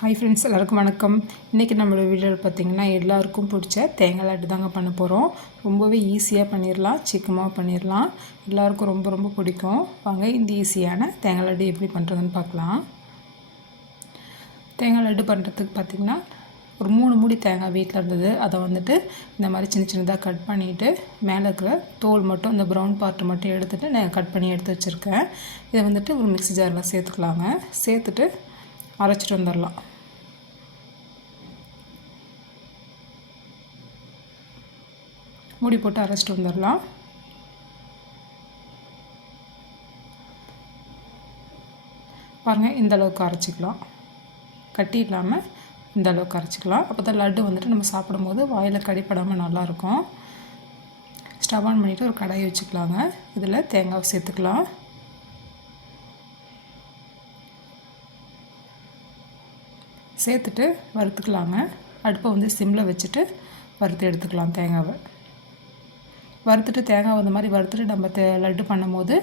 Hi friends, எல்லாருக்கும் வணக்கம். இன்றைக்கி நம்மளோட வீடியோவில் பார்த்திங்கன்னா எல்லாருக்கும் பிடிச்ச தேங்காய் லட்டு தாங்க பண்ண போகிறோம். ரொம்பவே ஈஸியாக பண்ணிடலாம், சீக்கிரமாக பண்ணிடலாம். எல்லாருக்கும் ரொம்ப ரொம்ப பிடிக்கும். வாங்க இந்த ஈஸியான தேங்காய் லட்டு எப்படி பண்ணுறதுன்னு பார்க்கலாம். தேங்காய் லட்டு பண்ணுறதுக்கு பார்த்திங்கன்னா ஒரு 3 மூடி தேங்காய் வீட்டில் இருந்தது. அதை வந்துட்டு இந்த மாதிரி சின்ன சின்னதாக கட் பண்ணிவிட்டு மேலே இருக்கிற தோல் மட்டும், இந்த ப்ரௌன் பார்ட்டு மட்டும் எடுத்துகிட்டு நான் கட் பண்ணி எடுத்து வச்சுருக்கேன். இதை வந்துட்டு ஒரு மிக்ஸி ஜாரில் சேர்த்துக்கலாங்க. சேர்த்துட்டு அரைச்சிட்டு வந்துடலாம். மூடி போட்டு அரைச்சிட்டு வந்துடலாம். பாருங்கள், இந்த அளவுக்கு அரைச்சிக்கலாம். கட்டி இல்லாமல் இந்த அளவுக்கு அரைச்சிக்கலாம். அப்போ தான் லட்டு வந்துட்டு நம்ம சாப்பிடும்போது வாயில் கடிப்படாமல் நல்லாயிருக்கும். ஸ்டவ் ஆன் பண்ணிவிட்டு ஒரு கடாயை வச்சுக்கலாங்க. இதில் தேங்காவை சேர்த்துக்கலாம். சேர்த்துட்டு வறுத்துக்கலாங்க. அடுப்பை வந்து சிம்மில் வச்சுட்டு வறுத்து எடுத்துக்கலாம். தேங்காவை வறுத்துட்டு தேங்காய் இந்த மாதிரி வறுத்துட்டு நம்ம லட்டு பண்ணும்போது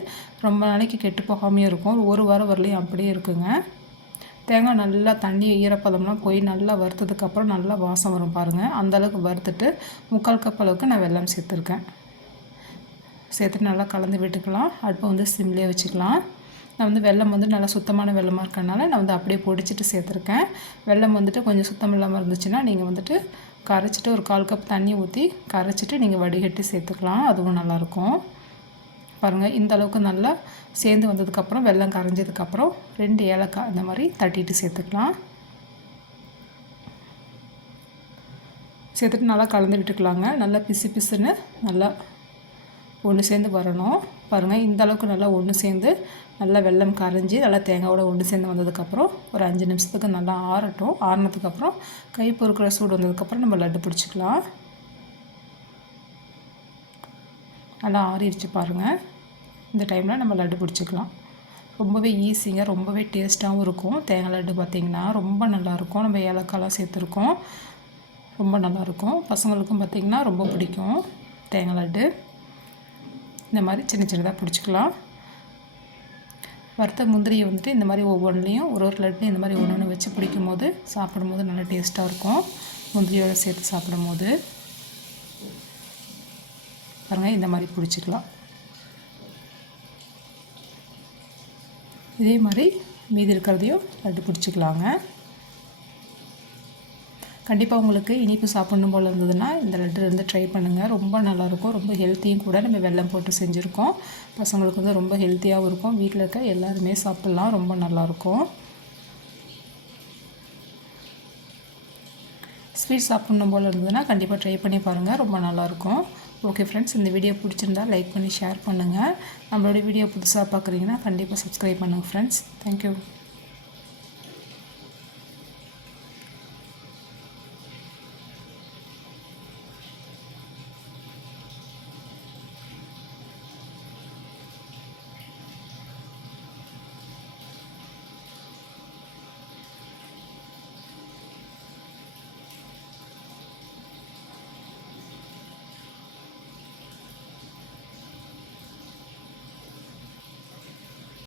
ரொம்ப நாளைக்கு கெட்டு போகாமையும் இருக்கும். ஒரு வாரம் வரலையும் அப்படியே இருக்குங்க. தேங்காய் நல்லா தண்ணி ஈரப்பதம்லாம் போய் நல்லா வறுத்ததுக்கப்புறம் நல்லா வாசம் வரும் பாருங்கள். அந்தளவுக்கு வறுத்துட்டு 3/4 கப் அளவுக்கு நான் வெல்லம் சேர்த்துருக்கேன். சேர்த்துட்டு நல்லா கலந்து விட்டுக்கலாம். அடுப்பை வந்து சிம்லேயே வச்சுக்கலாம். நான் வந்து வெல்லம் வந்து நல்லா சுத்தமான வெல்லமாக இருக்கிறனால நான் வந்து அப்படியே பொடிச்சிட்டு சேர்த்துருக்கேன். வெல்லம் வந்துட்டு கொஞ்சம் சுத்தம் இல்லாமல் இருந்துச்சுன்னா நீங்கள் வந்துட்டு கரைச்சிட்டு ஒரு 1/4 கப் தண்ணி ஊற்றி கரைச்சிட்டு நீங்கள் வடிகட்டி சேர்த்துக்கலாம். அதுவும் நல்லாயிருக்கும். பாருங்கள், இந்த அளவுக்கு நல்லா சேர்ந்து வந்ததுக்கப்புறம் வெல்லம் கரைஞ்சதுக்கப்புறம் 2 ஏலக்காய் இந்த மாதிரி தட்டிட்டு சேர்த்துக்கலாம். சேர்த்துட்டு நல்லா கலந்து விட்டுக்கலாங்க. நல்லா பிசு பிசுன்னு நல்லா ஒன்று சேர்ந்து வரணும். பாருங்கள், இந்த அளவுக்கு நல்லா ஒன்று சேர்ந்து நல்லா வெல்லம் கரைஞ்சி நல்லா தேங்காயோட ஒன்று சேர்ந்து வந்ததுக்கப்புறம் ஒரு 5 நிமிஷத்துக்கு நல்லா ஆறட்டும். ஆறினதுக்கப்புறம் கை பொறுக்கிற சூடு வந்ததுக்கப்புறம் நம்ம லட்டு பிடிச்சிக்கலாம். நல்லா ஆறிடுச்சு பாருங்கள். இந்த டைமில் நம்ம லட்டு பிடிச்சிக்கலாம். ரொம்பவே ஈஸிங்க, ரொம்பவே டேஸ்ட்டாகவும் இருக்கும். தேங்காய் லட்டு பார்த்திங்கன்னா ரொம்ப நல்லாயிருக்கும். நம்ம ஏலக்காய்லாம் சேர்த்துருக்கோம், ரொம்ப நல்லாயிருக்கும். பசங்களுக்கும் பார்த்திங்கன்னா ரொம்ப பிடிக்கும் தேங்காய் லட்டு. இந்த மாதிரி சின்ன சின்னதாக பிடிச்சிக்கலாம். வறுத்த முந்திரியை வந்துட்டு இந்த மாதிரி ஒவ்வொன்றுலேயும் ஒரு லட்டு இந்த மாதிரி ஒன்று வச்சு பிடிக்கும் போது சாப்பிடும்போது நல்லா டேஸ்ட்டாக இருக்கும். முந்திரியோடு சேர்த்து சாப்பிடும்போது பாருங்கள், இந்த மாதிரி பிடிச்சிக்கலாம். இதே மாதிரி மீதி இருக்கிறதையும் லட்டு பிடிச்சிக்கலாங்க. கண்டிப்பாக உங்களுக்கு இனிப்பு சாப்பிட்ணும் போல் இருந்ததுன்னா இந்த லட்டு வந்து ட்ரை பண்ணுங்கள். ரொம்ப நல்லாயிருக்கும். ரொம்ப ஹெல்த்தியும் கூட. நம்ம வெல்லம் போட்டு செஞ்சுருக்கோம். பசங்களுக்கு வந்து ரொம்ப ஹெல்த்தியாகவும் இருக்கும். வீட்டில் இருக்க எல்லாருமே சாப்பிட்லாம். ரொம்ப நல்லாயிருக்கும். ஸ்வீட் சாப்பிட்ணும் போல் இருந்ததுன்னா கண்டிப்பாக ட்ரை பண்ணி பாருங்கள். ரொம்ப நல்லாயிருக்கும். ஓகே ஃப்ரெண்ட்ஸ், இந்த வீடியோ பிடிச்சிருந்தா லைக் பண்ணி ஷேர் பண்ணுங்கள். நம்மளோட வீடியோ புதுசாக பார்க்குறீங்கன்னா கண்டிப்பாக சப்ஸ்கிரைப் பண்ணுங்கள் ஃப்ரெண்ட்ஸ். தேங்க்யூ.